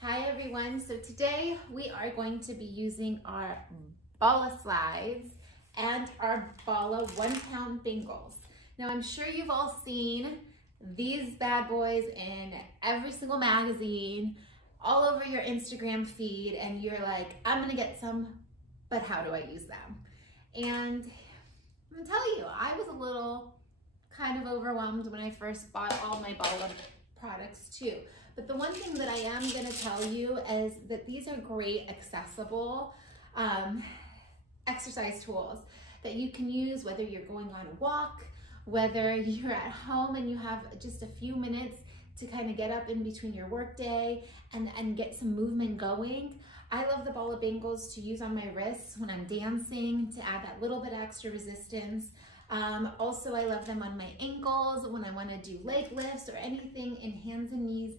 Hi everyone, so today we are going to be using our Bala Slides and our Bala 1 pound Bangles. Now I'm sure you've all seen these bad boys in every single magazine, all over your Instagram feed, and you're like, I'm gonna get some, but how do I use them? And I'm gonna tell you, I was a little kind of overwhelmed when I first bought all my Bala products too. But the one thing that I am gonna tell you is that these are great accessible exercise tools that you can use whether you're going on a walk, whether you're at home and you have just a few minutes to kind of get up in between your workday and get some movement going. I love the Bala Bangles to use on my wrists when I'm dancing to add that little bit extra resistance. Also, I love them on my ankles when I want to do leg lifts or anything in hands and knees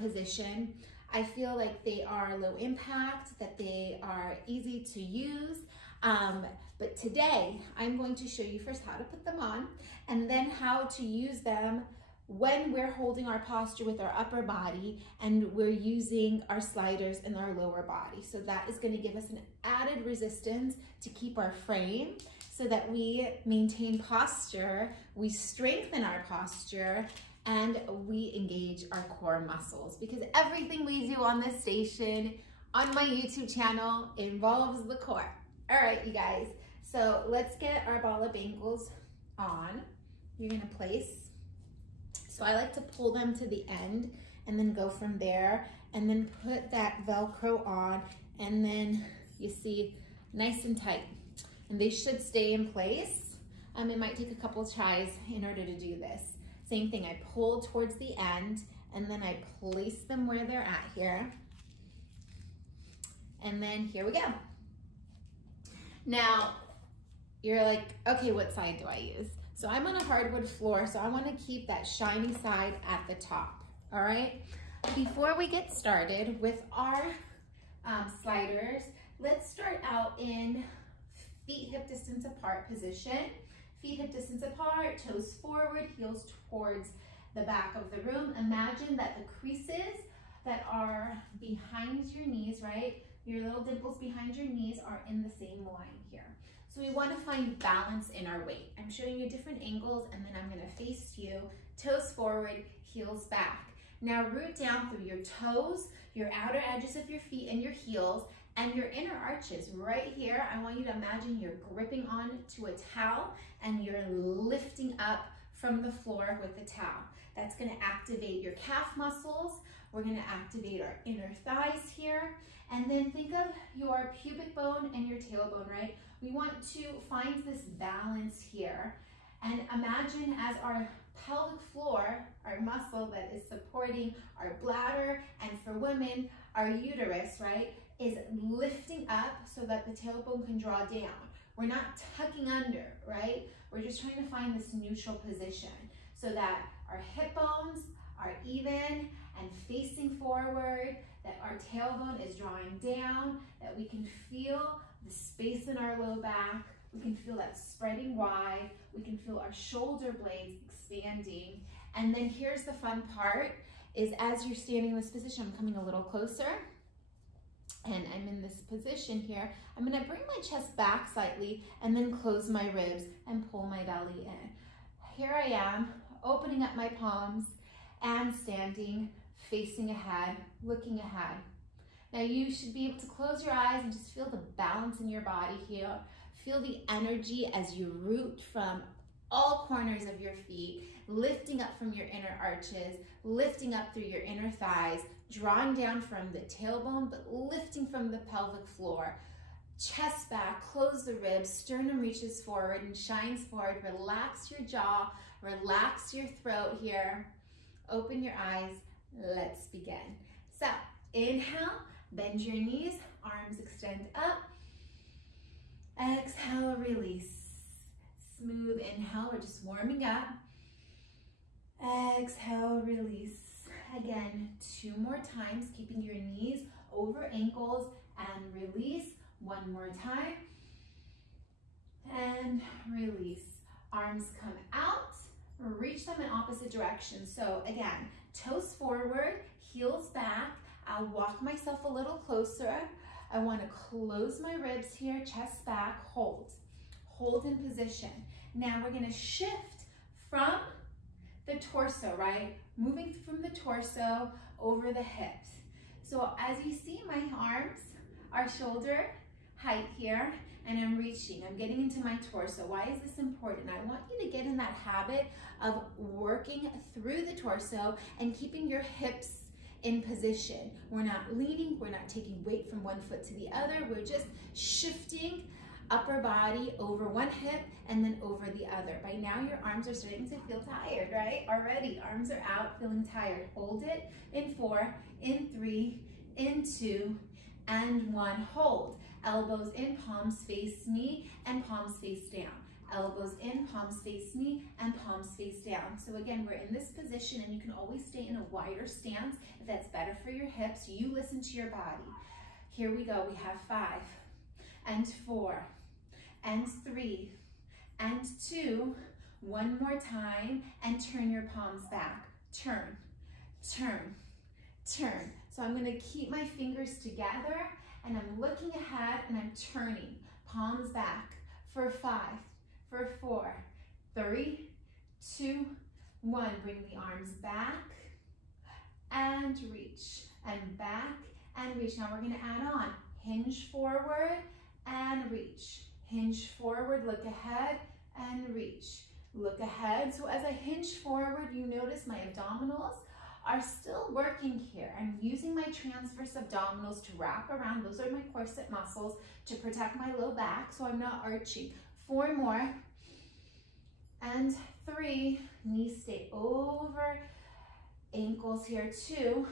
position. I feel like they are low impact, that they are easy to use. But today I'm going to show you first how to put them on and then how to use them when we're holding our posture with our upper body and we're using our sliders in our lower body. So that is going to give us an added resistance to keep our frame so that we maintain posture, we strengthen our posture, and we engage our core muscles, because everything we do on this station, on my YouTube channel, involves the core. All right, you guys, so let's get our Bala Bangles on. You're gonna place, so I like to pull them to the end and then go from there and then put that Velcro on, and then you see, nice and tight. And they should stay in place. It might take a couple tries in order to do this. Same thing, I pull towards the end and then I place them where they're at here. And then here we go. Now, you're like, okay, what side do I use? So I'm on a hardwood floor, so I wanna keep that shiny side at the top, all right? Before we get started with our sliders, let's start out in feet hip distance apart position. Feet hip distance apart, toes forward, heels towards the back of the room. Imagine that the creases that are behind your knees, right? Your little dimples behind your knees are in the same line here. So we want to find balance in our weight. I'm showing you different angles and then I'm going to face you, toes forward, heels back. Now root down through your toes, your outer edges of your feet and your heels, and your inner arches right here. I want you to imagine you're gripping on to a towel and you're lifting up from the floor with the towel. That's gonna activate your calf muscles. We're gonna activate our inner thighs here. And then think of your pubic bone and your tailbone, right? We want to find this balance here. And imagine as our pelvic floor, our muscle that is supporting our bladder, and for women, our uterus, right, is lifting up so that the tailbone can draw down. We're not tucking under, right? We're just trying to find this neutral position so that our hip bones are even and facing forward, that our tailbone is drawing down, that we can feel the space in our low back, we can feel that spreading wide, we can feel our shoulder blades expanding. And then here's the fun part, is as you're standing in this position, I'm coming a little closer, and I'm in this position here, I'm gonna bring my chest back slightly and then close my ribs and pull my belly in. Here I am, opening up my palms and standing, facing ahead, looking ahead. Now you should be able to close your eyes and just feel the balance in your body here. Feel the energy as you root from all corners of your feet, lifting up from your inner arches, lifting up through your inner thighs, drawing down from the tailbone, but lifting from the pelvic floor. Chest back, close the ribs, sternum reaches forward and shines forward. Relax your jaw, relax your throat here. Open your eyes, let's begin. So, inhale, bend your knees, arms extend up. Exhale, release. Smooth inhale, we're just warming up. Exhale, release. Again, 2 more times, keeping your knees over ankles, and release. 1 more time. And release. Arms come out, reach them in opposite directions. So again, toes forward, heels back, I'll walk myself a little closer. I want to close my ribs here, chest back, hold. Hold in position. Now we're going to shift from the torso, right? Moving from the torso over the hips. So as you see, my arms are shoulder height here, and I'm reaching. I'm getting into my torso. Why is this important? I want you to get in that habit of working through the torso and keeping your hips in position. We're not leaning, we're not taking weight from one foot to the other. We're just shifting upper body over one hip and then over the other. By now your arms are starting to feel tired, right? Already, arms are out, feeling tired. Hold it in 4, in 3, in 2, and 1. Hold. Elbows in, palms face me, and palms face down. Elbows in, palms face me, and palms face down. So again, we're in this position, and you can always stay in a wider stance if that's better for your hips. You listen to your body. Here we go. We have 5, and 4, and 3, and 2. One more time, and turn your palms back. Turn, turn, turn. So I'm going to keep my fingers together, and I'm looking ahead, and I'm turning. Palms back for 5, for 4, 3, 2, 1. Bring the arms back and reach, and back and reach. Now we're going to add on. Hinge forward and reach. Hinge forward, look ahead and reach. Look ahead. So as I hinge forward, you notice my abdominals are still working here. I'm using my transverse abdominals to wrap around. Those are my corset muscles to protect my low back, so I'm not arching. 4 more. And 3. Knees stay over. Ankles here. 2.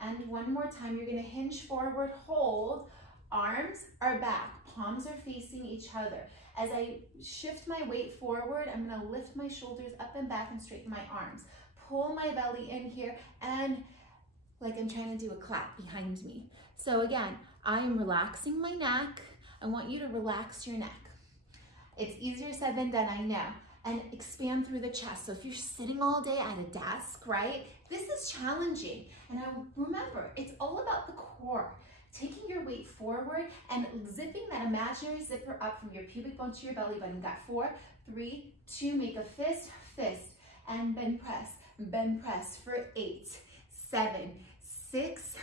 And 1 more time. You're going to hinge forward, hold. Arms are back. Palms are facing each other. As I shift my weight forward, I'm going to lift my shoulders up and back and straighten my arms. Pull my belly in here, and like I'm trying to do a clap behind me. So again, I'm relaxing my neck. I want you to relax your neck. It's easier said than done, I know. And expand through the chest. So if you're sitting all day at a desk, right, this is challenging. And remember, it's all about the core. Taking your weight forward and zipping that imaginary zipper up from your pubic bone to your belly button. Got 4, 3, 2, make a fist, fist, and bend press for 8, 7, 6,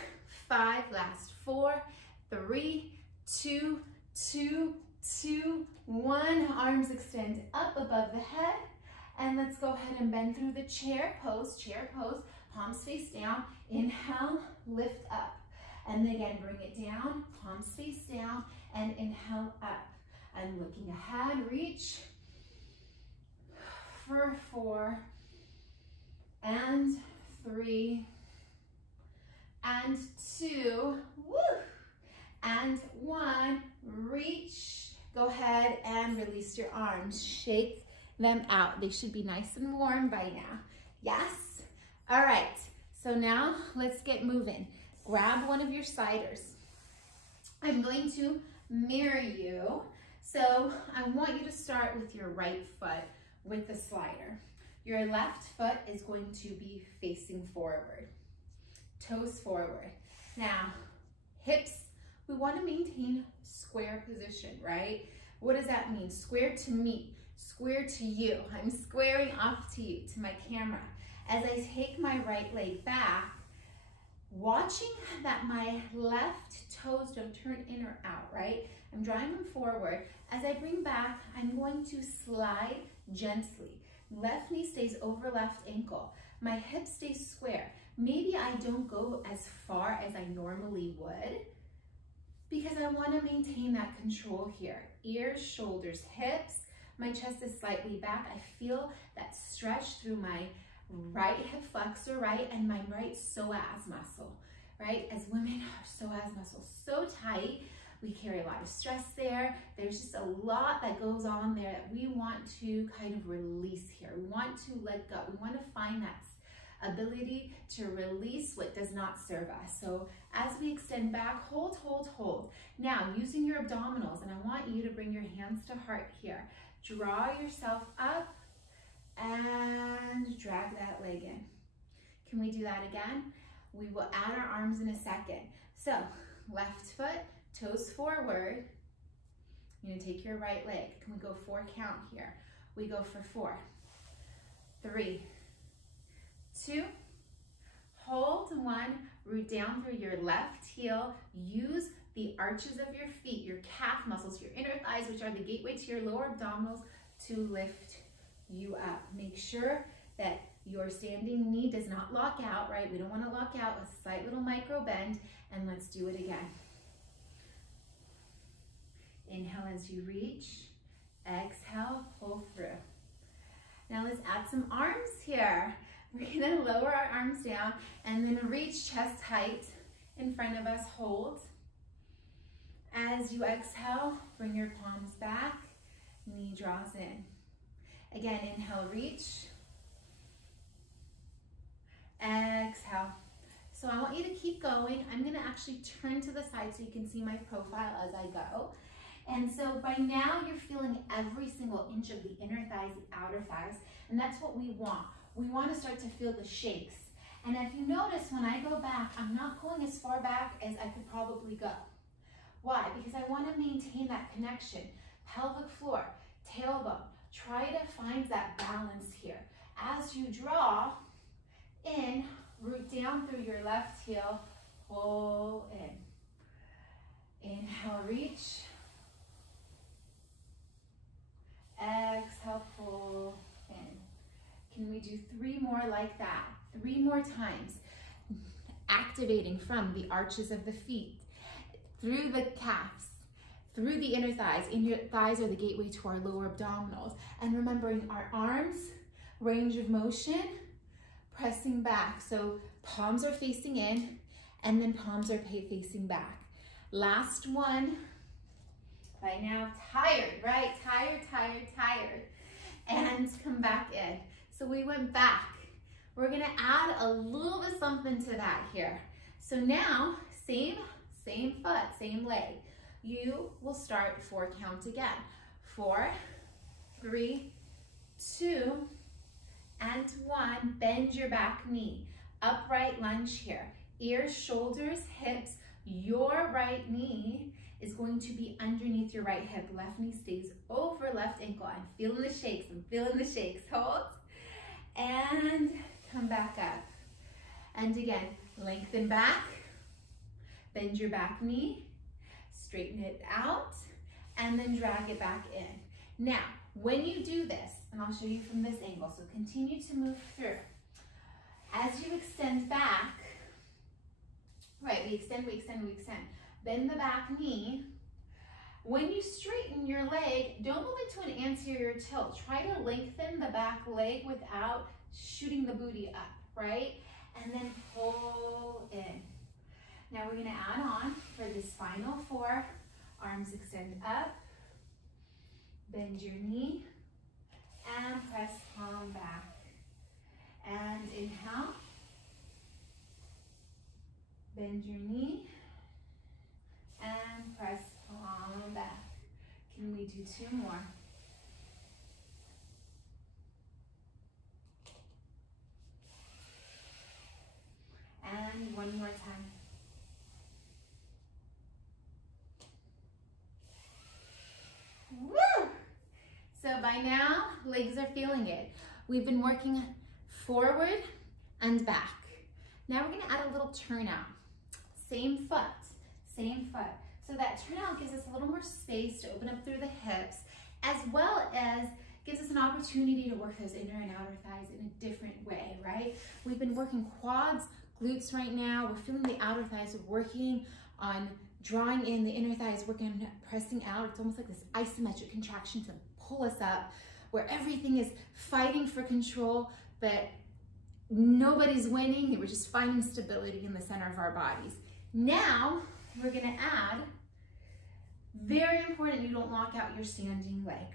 5, last 4, 3, 2, 2, 2, 1. Arms extend up above the head, and let's go ahead and bend through the chair pose, palms face down. Inhale, lift up. And then again, bring it down, palms face down, and inhale up. And looking ahead, reach for 4, and 3, and 2, woo, and 1, reach. Go ahead and release your arms. Shake them out. They should be nice and warm by now. Yes? All right, so now let's get moving. Grab one of your sliders. I'm going to mirror you. So I want you to start with your right foot with the slider. Your left foot is going to be facing forward, toes forward. Now, hips, we want to maintain square position, right? What does that mean? Square to me, square to you. I'm squaring off to you, to my camera. As I take my right leg back, watching that my left toes don't turn in or out, right? I'm drawing them forward. As I bring back, I'm going to slide gently. Left knee stays over left ankle. My hip stays square. Maybe I don't go as far as I normally would because I want to maintain that control here. Ears, shoulders, hips. My chest is slightly back. I feel that stretch through my right hip flexor, right, and my right psoas muscle, right? As women, our psoas muscle so tight, we carry a lot of stress there. There's just a lot that goes on there that we want to kind of release here. We want to let go. We want to find that ability to release what does not serve us. So as we extend back, hold, hold, hold. Now, using your abdominals, and I want you to bring your hands to heart here. Draw yourself up and drag that leg in. Can we do that again? We will add our arms in a second. So left foot, toes forward. You're gonna take your right leg. Can we go 4 count here? We go for 4, 3, 2, hold 1, root down through your left heel. Use the arches of your feet, your calf muscles, your inner thighs, which are the gateway to your lower abdominals, to lift you up. Make sure that your standing knee does not lock out, right? We don't want to lock out, a slight little micro bend, and let's do it again. Inhale as you reach, exhale, pull through. Now let's add some arms here. We're gonna lower our arms down and then reach chest height in front of us, hold. As you exhale, bring your palms back, knee draws in. Again, inhale, reach. Exhale. So I want you to keep going. I'm gonna actually turn to the side so you can see my profile as I go. And so by now you're feeling every single inch of the inner thighs, the outer thighs, and that's what we want. We want to start to feel the shakes. And if you notice, when I go back, I'm not going as far back as I could probably go. Why? Because I want to maintain that connection. Pelvic floor, tailbone. Try to find that balance here. As you draw in, root down through your left heel, pull in. Inhale, reach. Exhale, pull in. Can we do 3 more like that? 3 more times. Activating from the arches of the feet, through the calves, through the inner thighs. Inner thighs are the gateway to our lower abdominals. And remembering our arms, range of motion, pressing back. So palms are facing in, and then palms are facing back. Last one. By now, tired, right? Tired, tired, tired. And come back in. So we went back. We're gonna add a little bit something to that here. So now, same foot, same leg. You will start 4 count again. 4, 3, 2, and 1. Bend your back knee. Upright lunge here. Ears, shoulders, hips. Your right knee is going to be underneath your right hip. Left knee stays over left ankle. I'm feeling the shakes. I'm feeling the shakes. Hold. And come back up. And again, lengthen back. Bend your back knee. Straighten it out. And then drag it back in. Now, when you do this, and I'll show you from this angle, so continue to move through. As you extend back, right, we extend, we extend, we extend. Bend the back knee. When you straighten your leg, don't move into an anterior tilt. Try to lengthen the back leg without shooting the booty up, right? And then pull in. Now we're gonna add on for this final 4. Arms extend up, bend your knee, and press palm back. And inhale, bend your knee, and press palm back. Can we do 2 more? And 1 more time. Woo! So by now, legs are feeling it. We've been working forward and back. Now we're gonna add a little turnout. Same foot. Same foot. So that turnout gives us a little more space to open up through the hips, as well as gives us an opportunity to work those inner and outer thighs in a different way, right? We've been working quads, glutes right now. We're feeling the outer thighs. We're working on drawing in the inner thighs, working on pressing out. It's almost like this isometric contraction to pull us up, where everything is fighting for control, but nobody's winning. We're just finding stability in the center of our bodies. Now, we're gonna add, very important, you don't lock out your standing leg.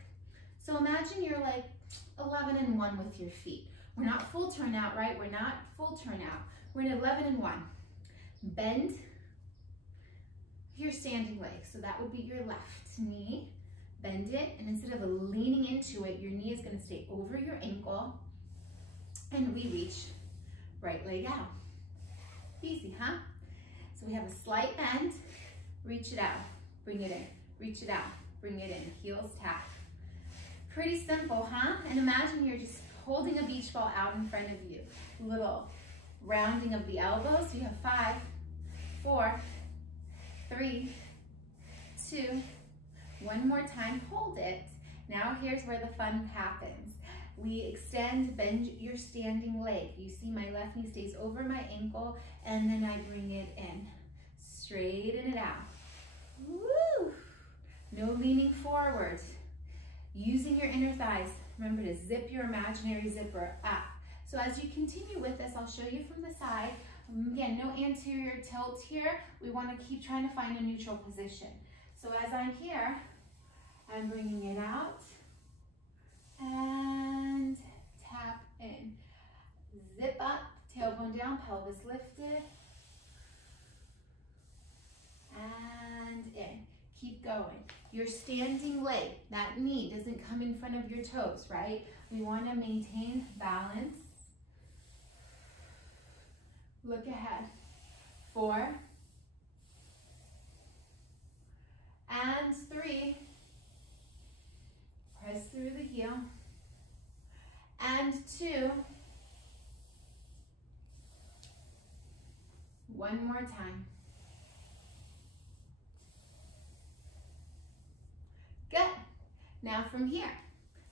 So imagine you're like 11 and 1 with your feet. We're not full turnout, right? We're not full turnout. We're in 11 and 1. Bend your standing leg. So that would be your left knee. Bend it, and instead of leaning into it, your knee is gonna stay over your ankle, and we reach right leg out. peasy, huh? So we have a slight bend, reach it out, bring it in, reach it out, bring it in, heels tap. Pretty simple, huh? And imagine you're just holding a beach ball out in front of you. Little rounding of the elbows. You have 5, 4, 3, 2, one more time, hold it. Now here's where the fun happens. We extend, bend your standing leg. You see my left knee stays over my ankle, and then I bring it in. Straighten it out. Woo! No leaning forward. Using your inner thighs. Remember to zip your imaginary zipper up. So as you continue with this, I'll show you from the side. Again, no anterior tilt here. We want to keep trying to find a neutral position. So as I'm here, I'm bringing it out and tap in. Zip up, tailbone down, pelvis lifted, and in. Keep going. Your standing leg, that knee doesn't come in front of your toes, right? We want to maintain balance. Look ahead. 4, and 3. Press through the heel. And 2. One more time. Good. Now from here,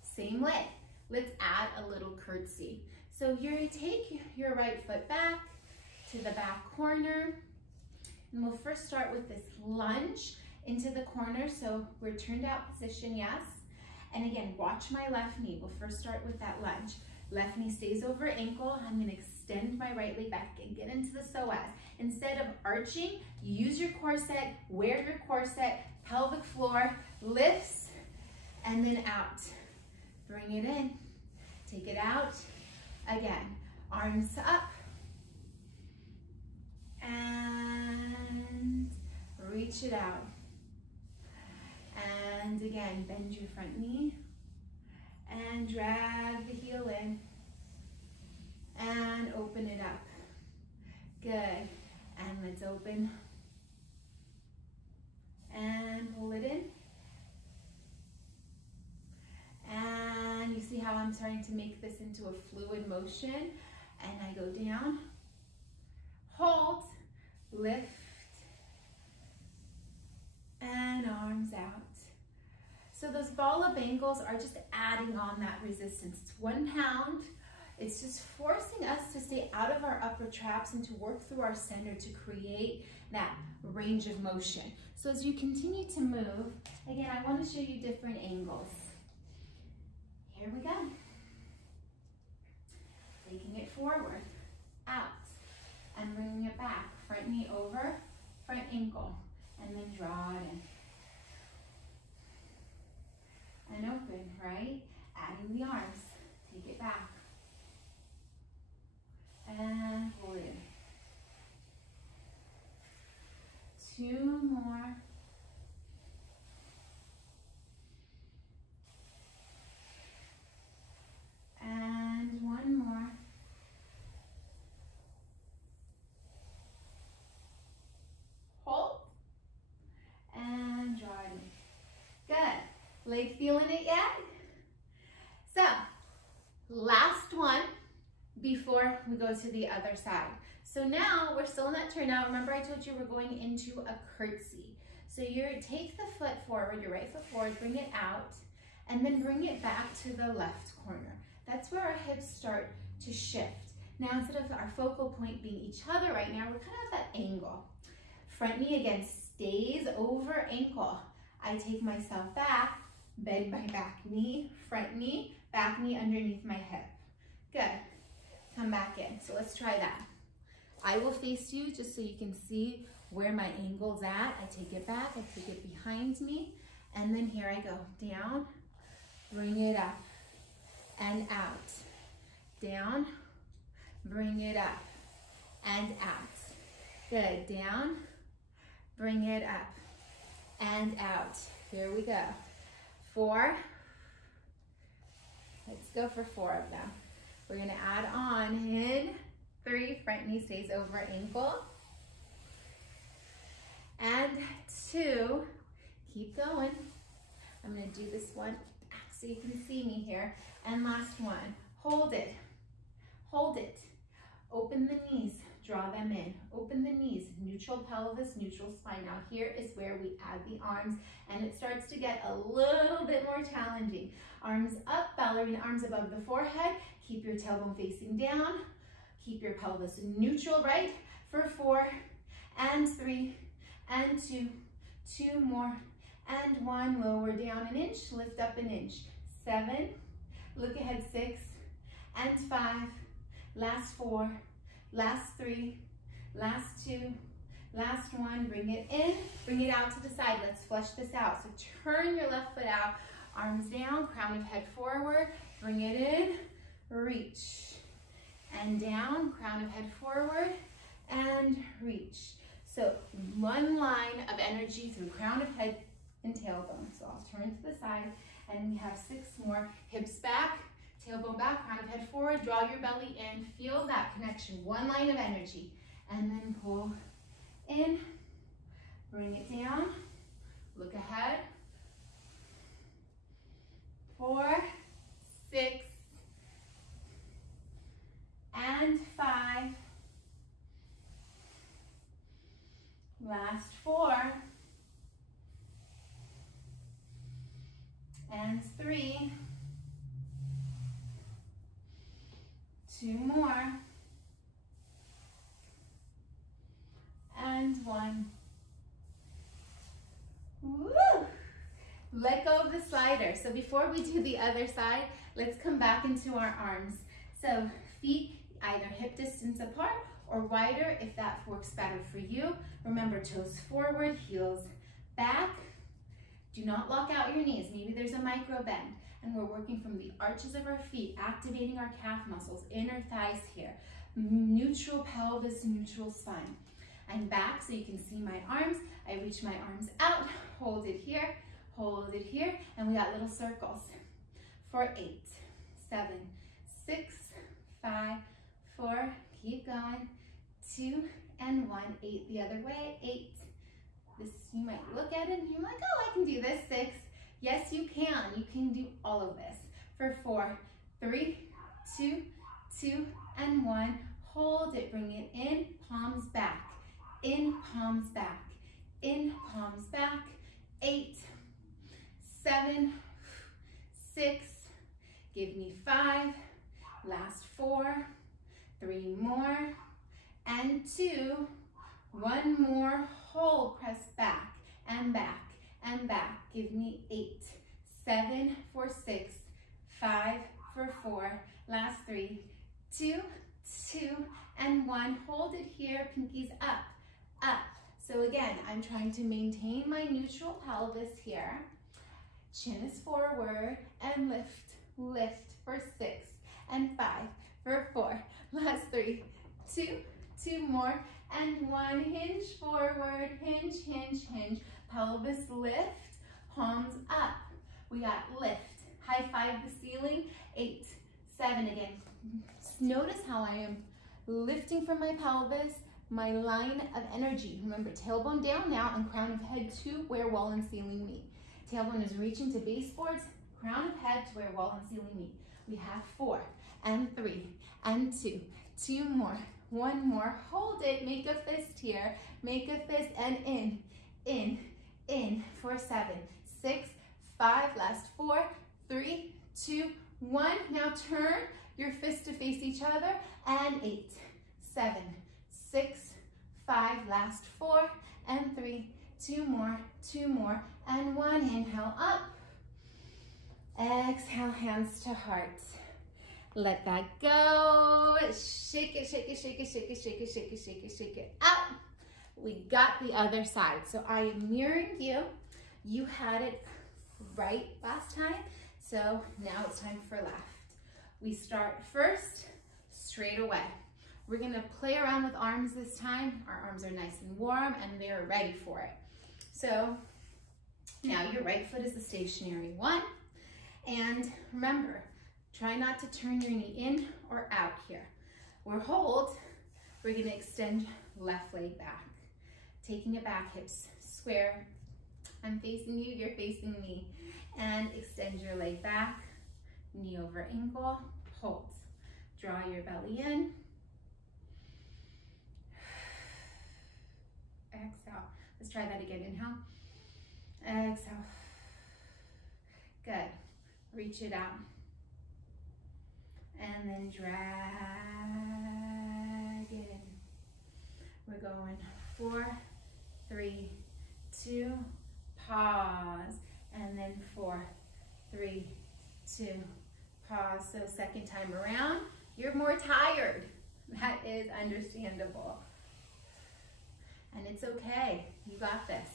same leg. Let's add a little curtsy. So here you take your right foot back to the back corner. And we'll first start with this lunge into the corner. So we're turned out position, yes. And again, watch my left knee. We'll first start with that lunge. Left knee stays over ankle. I'm gonna extend my right leg back and get into the psoas. Instead of arching, use your corset, wear your corset, pelvic floor, lifts, and then out. Bring it in, take it out. Again, arms up, and reach it out. And again, bend your front knee, and drag the heel in, and open it up. Good, and let's open, and pull it in. And you see how I'm trying to make this into a fluid motion. And I go down, hold, lift, and arms out. So those Bala Bangles are just adding on that resistance. It's 1 pound. It's just forcing us to stay out of our upper traps and to work through our center to create that range of motion. So as you continue to move, again, I want to show you different angles. Here we go. Taking it forward, out, and bringing it back. Front knee over, front ankle, and then draw it in. And open, right? Adding the arms. Take it back. And pull it in. 2 more. And 1 more. Hold. And draw it in. Good. Leg feeling it yet? So, last one before we go to the other side. So now we're still in that turnout. Remember I told you we're going into a curtsy. So you take the foot forward, your right foot forward, bring it out, and then bring it back to the left corner. That's where our hips start to shift. Now instead of our focal point being each other right now, we're kind of at that angle. Front knee again stays over ankle. I take myself back, bend my back knee, front knee, back knee underneath my hip. Good. Come back in. So let's try that. I will face you just so you can see where my angle's at. I take it back, I take it behind me, and then here I go. Down, bring it up, and out. Down, bring it up, and out. Good. Down, bring it up, and out. Here we go. 4. Let's go for 4 of them. We're gonna add on in, 3, front knee stays over ankle. And 2, keep going. I'm gonna do this one so you can see me here. And last one, hold it, hold it. Open the knees, draw them in. Open the knees, neutral pelvis, neutral spine. Now here is where we add the arms and it starts to get a little bit more challenging. Arms up, ballerina arms above the forehead. Keep your tailbone facing down. Keep your pelvis neutral, right? For 4 and 3 and 2, 2 more and 1. Lower down an inch, lift up an inch. 7, look ahead, 6 and 5. Last 4, last 3, last 2, last 1. Bring it in, bring it out to the side. Let's flush this out. So turn your left foot out, arms down, crown of head forward. Bring it in, reach. And down, crown of head forward, and reach. So one line of energy through crown of head and tailbone. So I'll turn to the side, and we have 6 more. Hips back, tailbone back, crown of head forward. Draw your belly in. Feel that connection. One line of energy. And then pull in. Bring it down. Look ahead. 4, 6, and 5. Last 4. And 3. 2 more. And 1. Woo! Let go of the slider. So before we do the other side, let's come back into our arms. So feet either hip distance apart or wider if that works better for you. Remember, toes forward, heels back. Do not lock out your knees. Maybe there's a micro bend. And we're working from the arches of our feet, activating our calf muscles, inner thighs here. Neutral pelvis, neutral spine. I'm back so you can see my arms. I reach my arms out, hold it here, and we got little circles. For 8, 7, 6, 5, 4, keep going, 2 and 1, 8 the other way, 8. This, you might look at it and you're like, oh, I can do this. 6, yes you can do all of this. For 4, 3, 2, 2 and 1, hold it, bring it in, palms back, in, palms back, in, palms back, 8, 7, 6, give me 5, last 4, 3 more, and 2, 1 more, hold, press back, and back, and back, give me 8, 7 for 6, 5 for 4, last 3, 2, 2, and 1, hold it here, pinkies up, up. So again, I'm trying to maintain my neutral pelvis here. Chin is forward and lift, lift for 6 and 5 for 4. Last 3, 2, 2 more and 1. Hinge forward, hinge, hinge, hinge. Pelvis lift, palms up. We got lift. High 5 the ceiling. 8, 7 again. Notice how I am lifting from my pelvis, my line of energy. Remember, tailbone down now and crown of head to where wall and ceiling meet. Tailbone is reaching to baseboards, crown of head to where wall and ceiling meet. We have 4 and 3 and 2, 2 more, 1 more, hold it, make a fist here, make a fist and in for 7, 6, 5, last 4, 3, 2, 1. Now turn your fists to face each other and 8, 7, 6, 5, last 4 and 3, 2 more, 2 more, and 1. Inhale up. Exhale, hands to heart. Let that go. Shake it, shake it, shake it, shake it, shake it, shake it, shake it, shake it out. We got the other side. So I am mirroring you. You had it right last time. So now it's time for left. We start first, straight away. We're gonna play around with arms this time. Our arms are nice and warm and they're ready for it. So now your right foot is the stationary one. And remember, try not to turn your knee in or out here. We'll hold We're gonna extend left leg back. Taking it back, hips square. I'm facing you, you're facing me. And extend your leg back, knee over ankle, hold. Draw your belly in. Exhale. Let's try that again. Inhale. Exhale. Good. Reach it out. And then drag it in. We're going 4, 3, 2, pause. And then 4, 3, 2, pause. So second time around, you're more tired. That is understandable. And it's okay. You got this.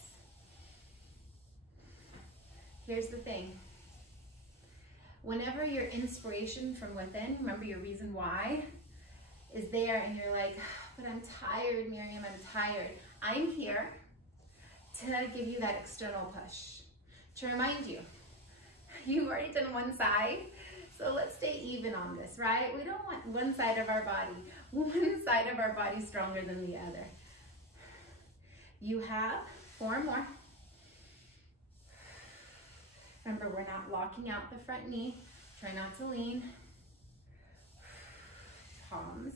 Here's the thing. Whenever your inspiration from within, remember your reason why, is there and you're like, but I'm tired, Mariam, I'm tired. I'm here to give you that external push. To remind you, you've already done one side, so let's stay even on this, right? We don't want one side of our body stronger than the other. You have 4 more. Remember, we're not locking out the front knee. Try not to lean. Palms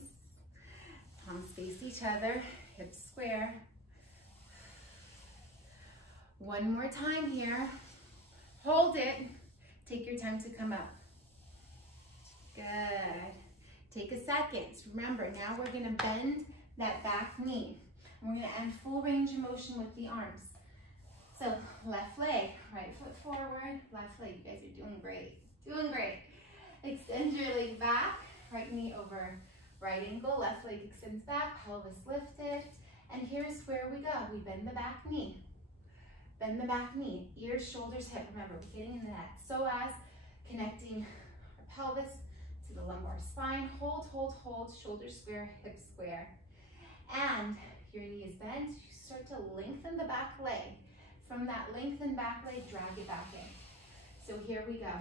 face each other, hips square. One more time here. Hold it. Take your time to come up. Good. Take a second. Remember, now we're going to bend that back knee. We're going to add full range of motion with the arms. So left leg, right foot forward, left leg. You guys are doing great. Doing great. Extend your leg back, right knee over right ankle, left leg extends back, pelvis lifted. And here's where we go. We bend the back knee. Bend the back knee, ears, shoulders, hip. Remember, we're getting into that psoas, connecting our pelvis to the lumbar spine. Hold, hold, hold, shoulders square, hips square. And your knee is bent. You start to lengthen the back leg. From that lengthened back leg, drag it back in. So here we go.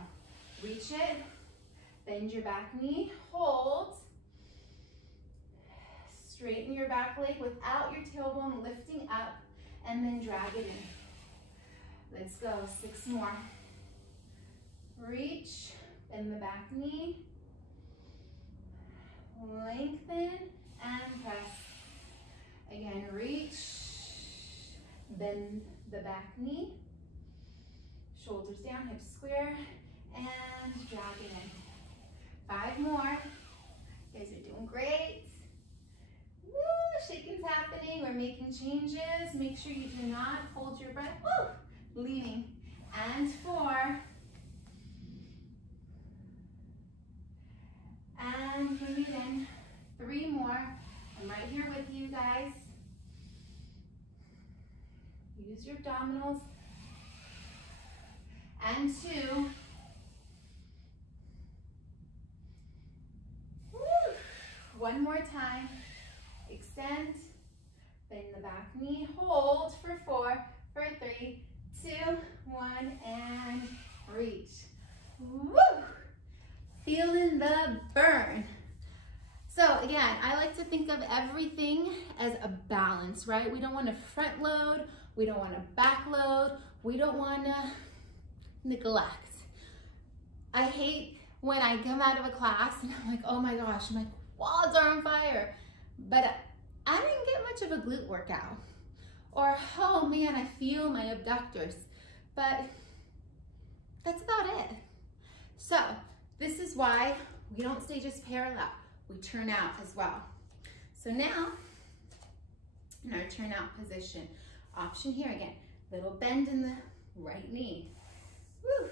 Reach it, bend your back knee, hold. Straighten your back leg without your tailbone lifting up, and then drag it in. Let's go, 6 more. Reach, bend the back knee, lengthen, and press. Again, reach, bend the back knee, shoulders down, hips square, and drag it in. 5 more. You guys are doing great. Woo, shaking's happening. We're making changes. Make sure you do not hold your breath. Woo, leaning. And 4. And bring it in. 3 more. I'm right here with you guys. Use your abdominals. And 2. Woo. 1 more time. Extend. Bend the back knee. Hold for 4, for 3, 2, 1, and reach. Woo! Feeling the burn. So again, I like to think of everything as a balance, right? We don't want to front load. We don't want to back load. We don't want to neglect. I hate when I come out of a class and I'm like, oh my gosh, my quads are on fire. But I didn't get much of a glute workout. Or, oh man, I feel my abductors. But that's about it. So this is why we don't stay just parallel. We turn out as well. So now, in our turn out position, option here again, little bend in the right knee. Woo.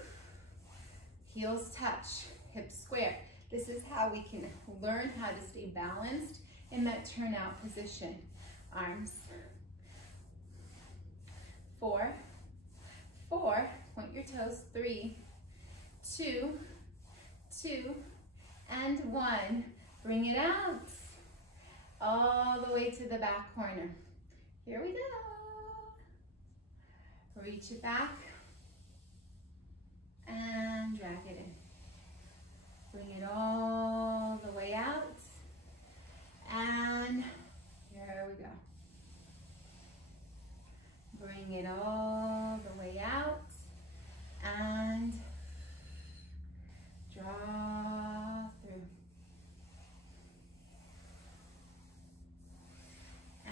Heels touch, hips square. This is how we can learn how to stay balanced in that turn out position. Arms. 4, 4, point your toes, 3, 2, 2, and 1. Bring it out all the way to the back corner. Here we go. Reach it back and drag it in. Bring it all the way out and bring it all the way out and draw through.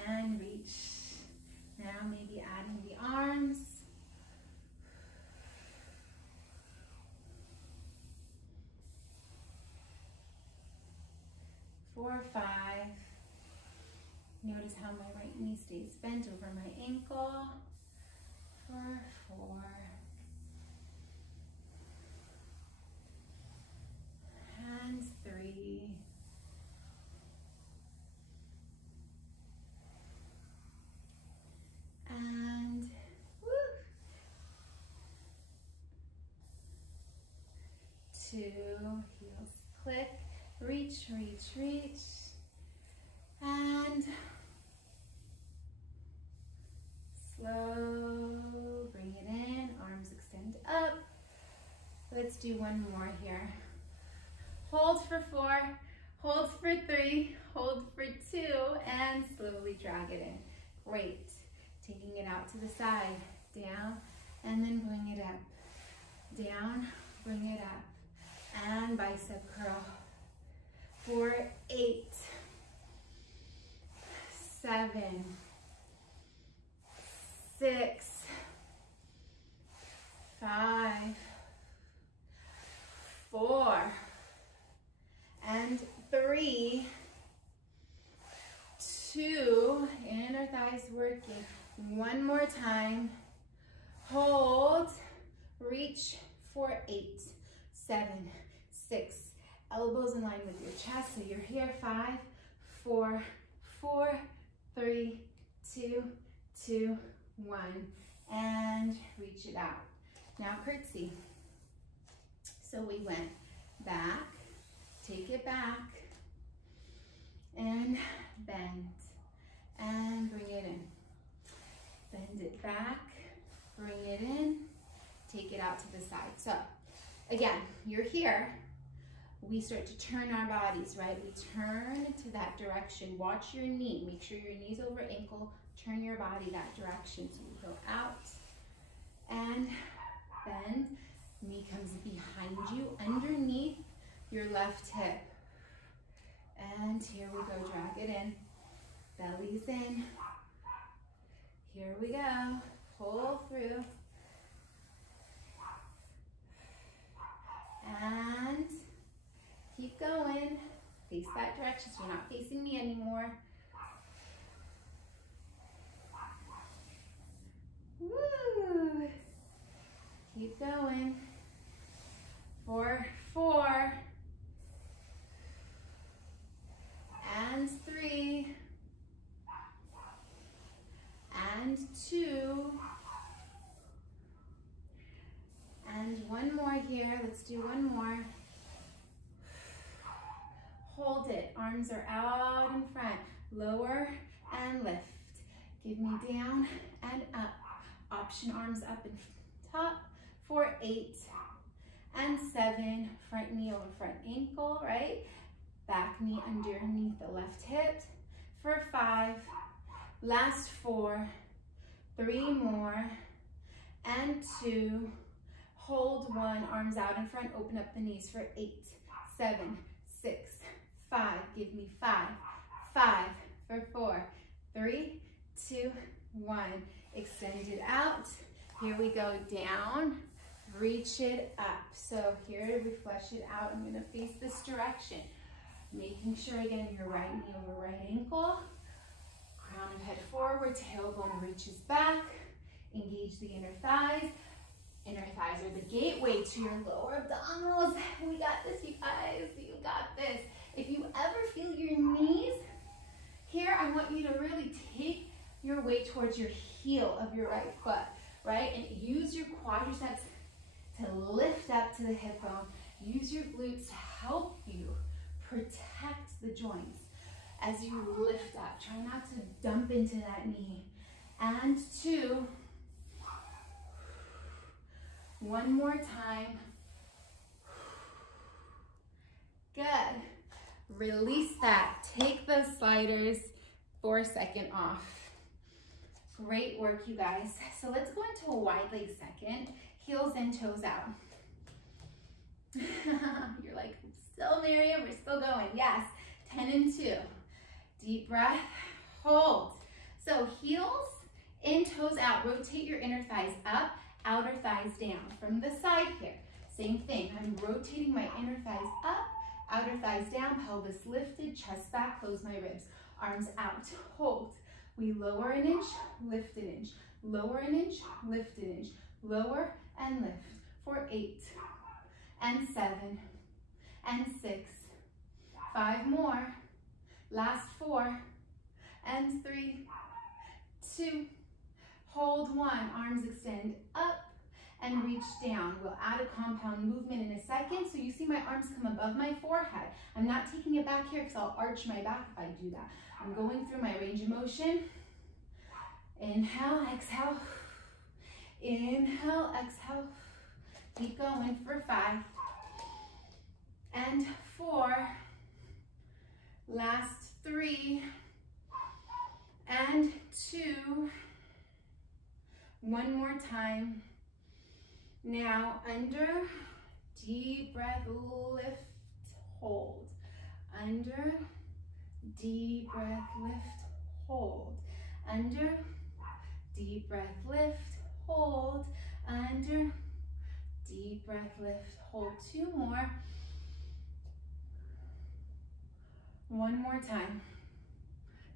And reach. Now maybe adding the arms. For 5. Notice how my right knee stays bent over my ankle. For 4. And 3. And woo. 2. Heels click. Reach, reach, reach. And slow, bring it in, arms extend up. Let's do one more here. Hold for 4, hold for 3, hold for 2, and slowly drag it in. Great. Taking it out to the side, down, and then bring it up. Down, bring it up, and bicep curl. For 8, 7, 6, 5, 4, and 3, 2, inner thighs working. One more time. Hold, reach for 8, 7, 6, elbows in line with your chest, so you're here. 5, 4, 4, 3, 2, 2, 1, and reach it out. Now curtsy. So we went back, take it back, and bend, and bring it in. Bend it back, bring it in, take it out to the side. So again, you're here. We start to turn our bodies, right? We turn to that direction. Watch your knee. Make sure your knee's over ankle. Turn your body that direction. So we go out and bend. Knee comes behind you, underneath your left hip. And here we go. Drag it in. Belly's in. Here we go. Pull through. And keep going. Face that direction so you're not facing me anymore. Woo! Keep going. For 4. And 3. And 2. And one more here. Let's do one more. Hold it. Arms are out in front. Lower and lift. Give me down and up. Option arms up and top. For 8 and 7. Front knee over front ankle, right? Back knee underneath the left hip. For 5. Last 4. 3 more. And 2. Hold 1. Arms out in front. Open up the knees for 8, 7, 6, 5. Give me 5. 5 for 4. 3, 2, 1. Extend it out. Here we go. Down. Reach it up. So here we flesh it out. I'm going to face this direction. Making sure, again, your right knee over right ankle. Crown of head forward. Tailbone reaches back. Engage the inner thighs. Inner thighs are the gateway to your lower abdominals. We got this, you guys. You got this. If you ever feel your knees here, I want you to really take your weight towards your heel of your right foot, right? And use your quadriceps to lift up to the hip bone. Use your glutes to help you protect the joints as you lift up. Try not to dump into that knee. And 2. One more time. Good. Release that. Take those sliders for a second off. Great work, you guys. So let's go into a wide leg second. Heels in, toes out. You're like, still Mariam, we're still going. Yes, 10 and 2. Deep breath, hold. So heels in, toes out. Rotate your inner thighs up, outer thighs down. From the side here, same thing. I'm rotating my inner thighs up, outer thighs down, pelvis lifted, chest back, close my ribs. Arms out, hold. We lower an inch, lift an inch. Lower an inch, lift an inch. Lower and lift for 8 and 7 and 6. 5 more. Last 4 and 3, 2. Hold 1. Arms extend up and reach down. We'll add a compound movement in a second. So you see my arms come above my forehead. I'm not taking it back here because I'll arch my back if I do that. I'm going through my range of motion. Inhale, exhale. Inhale, exhale. Keep going for 5 and 4. Last 3 and 2. One more time. Now under, deep breath, lift, hold. Under, deep breath, lift, hold. Under, deep breath, lift, hold. Under, deep breath, lift, hold. 2 more. One more time.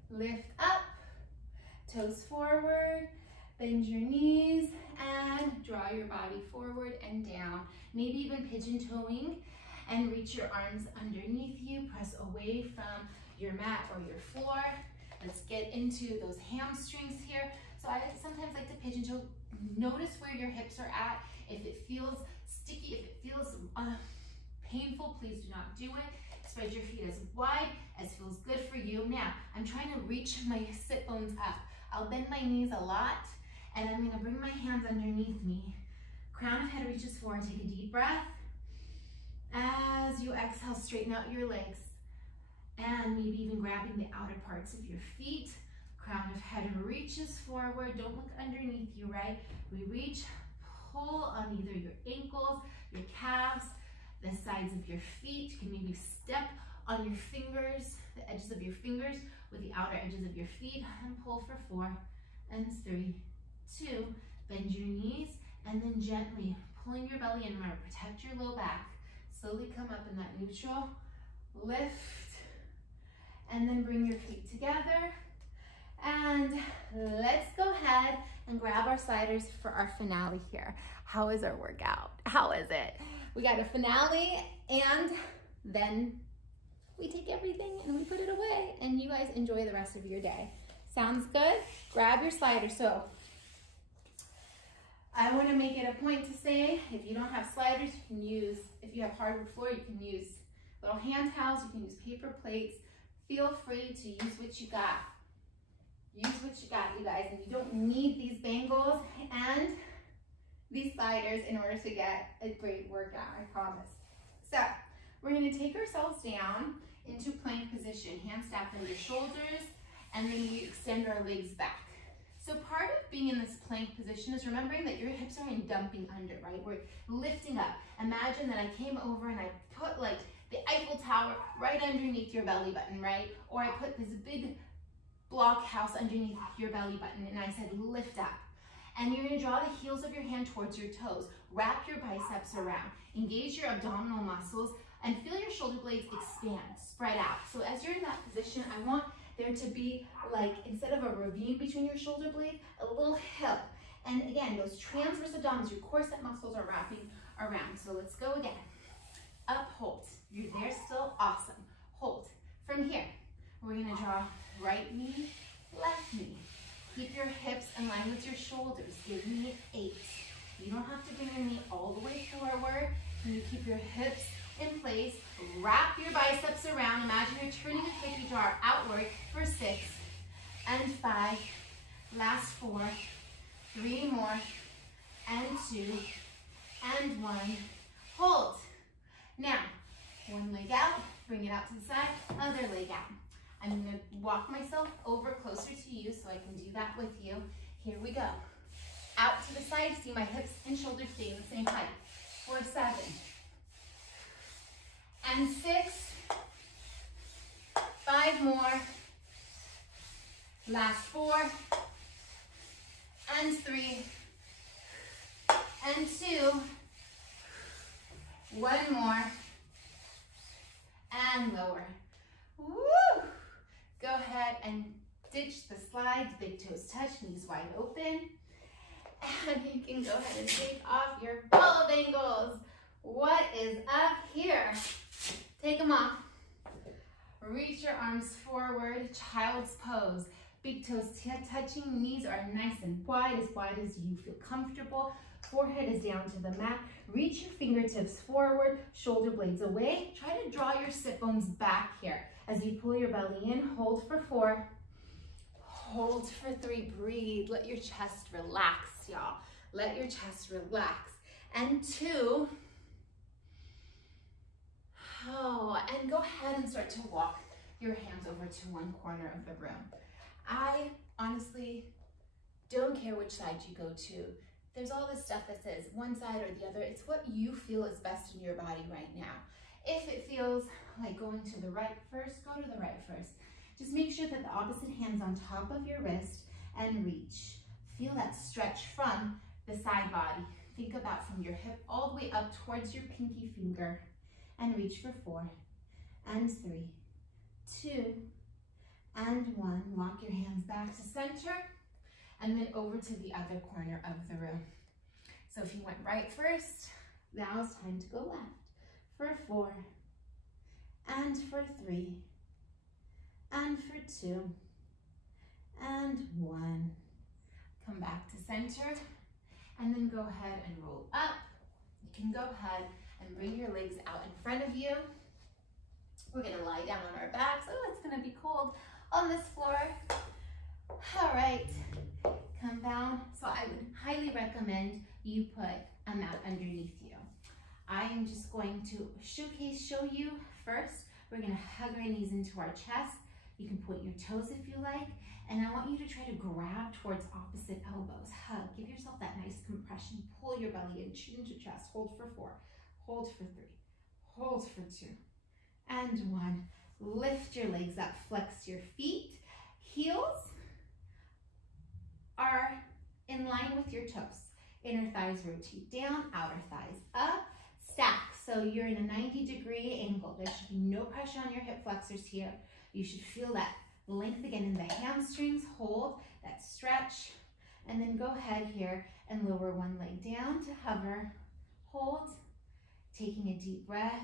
Lift up, toes forward, bend your knees, and draw your body forward and down. Maybe even pigeon toeing, and reach your arms underneath you. Press away from your mat or your floor. Let's get into those hamstrings here. So I sometimes like to pigeon toe. Notice where your hips are at. If it feels sticky, if it feels painful, please do not do it. Spread your feet as wide as feels good for you. Now, I'm trying to reach my sit bones up. I'll bend my knees a lot, and I'm gonna bring my hands underneath me. Crown of head reaches forward, take a deep breath. As you exhale, straighten out your legs, and maybe even grabbing the outer parts of your feet. Crown of head reaches forward. Don't look underneath you, right? We reach, pull on either your ankles, your calves, the sides of your feet. You can maybe step on your fingers, the edges of your fingers with the outer edges of your feet, and pull for 4 and 3, 2. Bend your knees, and then gently pulling your belly in. Remember, protect your low back. Slowly come up in that neutral lift, and then bring your feet together. And let's go ahead and grab our sliders for our finale here. How is our workout? How is it? We got a finale, and then we take everything and we put it away, and you guys enjoy the rest of your day. Sounds good? Grab your sliders. So I want to make it a point to say, if you don't have sliders, you can use, if you have hardwood floor, you can use little hand towels, you can use paper plates. Feel free to use what you got. Use what you got, you guys, and you don't need these bangles and these sliders in order to get a great workout, I promise. So we're going to take ourselves down into plank position, hands stacked under your shoulders, and then we extend our legs back. So part of being in this plank position is remembering that your hips are in dumping under, right? We're lifting up. Imagine that I came over and I put like the Eiffel Tower right underneath your belly button, right? Or I put this big blockhouse underneath your belly button and I said lift up. And you're going to draw the heels of your hand towards your toes. Wrap your biceps around. Engage your abdominal muscles and feel your shoulder blades expand, spread out. So as you're in that position, I want there to be like, instead of a ravine between your shoulder blades, a little hill. And again, those transverse abdominals, your corset muscles are wrapping around. So let's go again. Up, hold. You're there still, awesome. Hold. From here, we're going to draw right knee, left knee. Keep your hips in line with your shoulders. Give me 8. You don't have to bring your knee all the way forward. Can you keep your hips in place? Wrap your biceps around. Imagine you're turning the cookie jar outward for 6 and 5. Last 4. 3 more. And 2. And 1. Hold. Now, one leg out. Bring it out to the side. Other leg out. I'm going to walk myself over closer to you so I can do that with you. Here we go. Out to the side, see my hips and shoulders stay the same height. For 7. And 6. 5 more. Last 4. And 3. And 2. 1 more. And lower. Woo! Go ahead and ditch the slides, big toes touch, knees wide open. And you can go ahead and take off your Bala Bangles. What is up here? Take them off. Reach your arms forward, child's pose. Big toes touching, knees are nice and wide as you feel comfortable. Forehead is down to the mat. Reach your fingertips forward, shoulder blades away. Try to draw your sit bones back here. As you pull your belly in, hold for 4. Hold for 3, breathe. Let your chest relax, y'all. Let your chest relax. And 2. Oh, and go ahead and start to walk your hands over to one corner of the room. I honestly don't care which side you go to. There's all this stuff that says one side or the other. It's what you feel is best in your body right now. If it feels like going to the right first, go to the right first. Just make sure that the opposite hand's on top of your wrist and reach. Feel that stretch from the side body. Think about from your hip all the way up towards your pinky finger and reach for 4 and 3, 2 and 1. Walk your hands back to center and then over to the other corner of the room. So if you went right first, now it's time to go left for 4 and for 3 and for 2 and 1. Come back to center and then go ahead and roll up. You can go ahead and bring your legs out in front of you. We're gonna lie down on our backs. Oh, it's gonna be cold on this floor. All right, come down. So I would highly recommend you put a mat underneath you. I am just going to show you first. We're gonna hug our knees into our chest. You can point your toes if you like. And I want you to try to grab towards opposite elbows. Hug, give yourself that nice compression. Pull your belly in, chin to chest. Hold for 4, hold for 3, hold for 2, and 1. Lift your legs up, flex your feet. Heels are in line with your toes. Inner thighs rotate down, outer thighs up. Stack, so you're in a 90-degree angle. There should be no pressure on your hip flexors here. You should feel that length again in the hamstrings. Hold that stretch, and then go ahead here and lower one leg down to hover. Hold, taking a deep breath,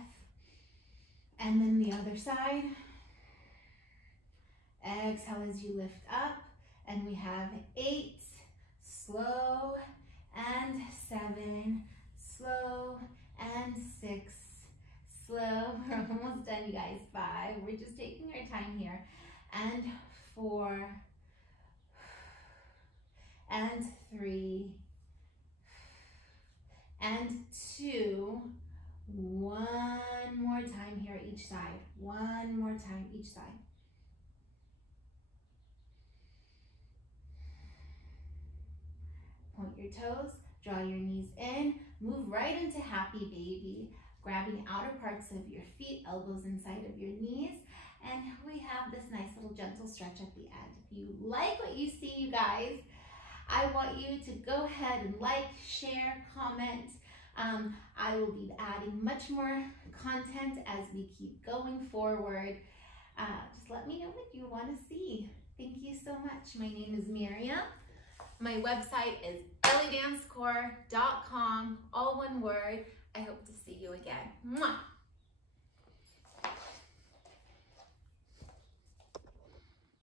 and then the other side. Exhale as you lift up, and we have 8, slow, and 7, slow, and 6, slow. We're almost done, you guys. 5, we're just taking our time here, and 4, and 3, and 2, 1 more time here each side, 1 more time each side. Point your toes, draw your knees in, move right into happy baby, grabbing outer parts of your feet, elbows inside of your knees, and we have this nice little gentle stretch at the end. If you like what you see, you guys, I want you to go ahead and like, share, comment. I will be adding much more content as we keep going forward. Just let me know what you want to see. Thank you so much. My name is Mariam. My website is bellydancecore.com, all one word. I hope to see you again. Mwah!